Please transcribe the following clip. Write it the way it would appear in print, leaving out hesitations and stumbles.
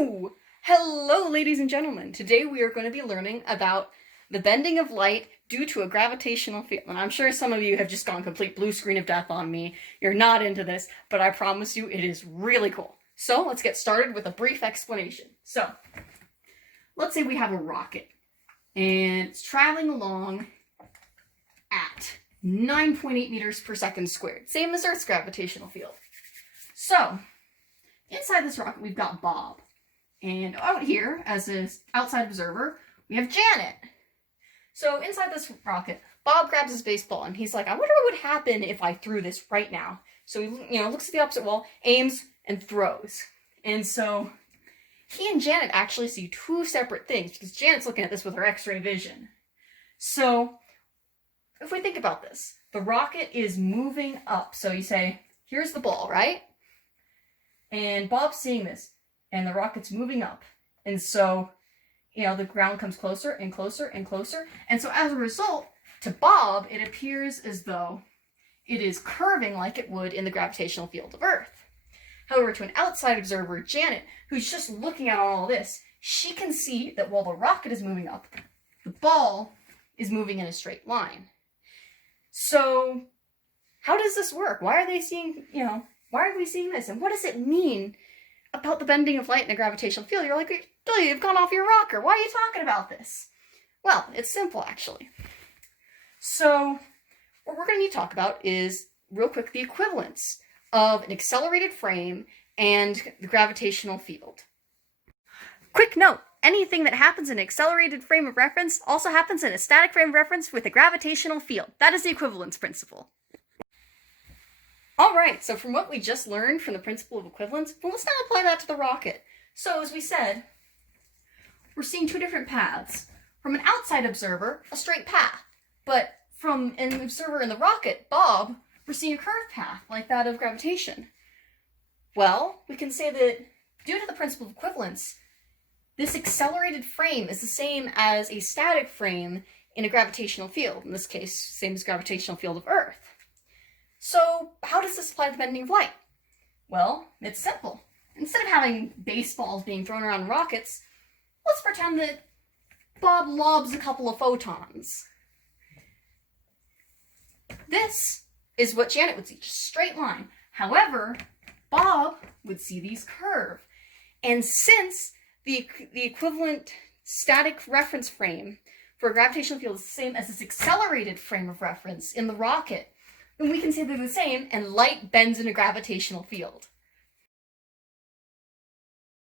Woo! Hello, ladies and gentlemen. Today we are going to be learning about the bending of light due to a gravitational field. And I'm sure some of you have just gone complete blue screen of death on me. You're not into this, but I promise you it is really cool. So let's get started with a brief explanation. So, let's say we have a rocket, and it's traveling along at 9.8 meters per second squared, same as Earth's gravitational field. So, inside this rocket we've got Bob, and out here, as an outside observer, we have Janet. So inside this rocket, Bob grabs his baseball and he's like, I wonder what would happen if I threw this right now. So he, looks at the opposite wall, aims, and throws. And so he and Janet actually see two separate things because Janet's looking at this with her X-ray vision. So if we think about this, the rocket is moving up. So you say, here's the ball, right? And Bob's seeing this, and the rocket's moving up. And so, the ground comes closer and closer and closer. And so as a result, to Bob, it appears as though it is curving like it would in the gravitational field of Earth. However, to an outside observer, Janet, who's just looking at all this, she can see that while the rocket is moving up, the ball is moving in a straight line. So, how does this work? Why are they seeing, why are we seeing this? And what does it mean about the bending of light in a gravitational field? You're like, Billy, you've gone off your rocker. Why are you talking about this? Well, it's simple, actually. So, what we're going to need to talk about is, real quick, the equivalence of an accelerated frame and the gravitational field. Quick note, anything that happens in an accelerated frame of reference also happens in a static frame of reference with a gravitational field. That is the equivalence principle. Alright, so from what we just learned from the principle of equivalence, well, let's now apply that to the rocket. So, as we said, we're seeing two different paths. From an outside observer, a straight path. But from an observer in the rocket, Bob, we're seeing a curved path, like that of gravitation. Well, we can say that due to the principle of equivalence, this accelerated frame is the same as a static frame in a gravitational field. In this case, same as gravitational field of Earth. So, how does this apply to the bending of light? Well, it's simple. Instead of having baseballs being thrown around rockets, let's pretend that Bob lobs a couple of photons. This is what Janet would see, just a straight line. However, Bob would see these curve. And since the equivalent static reference frame for a gravitational field is the same as this accelerated frame of reference in the rocket, then we can say they're the same, and light bends in a gravitational field.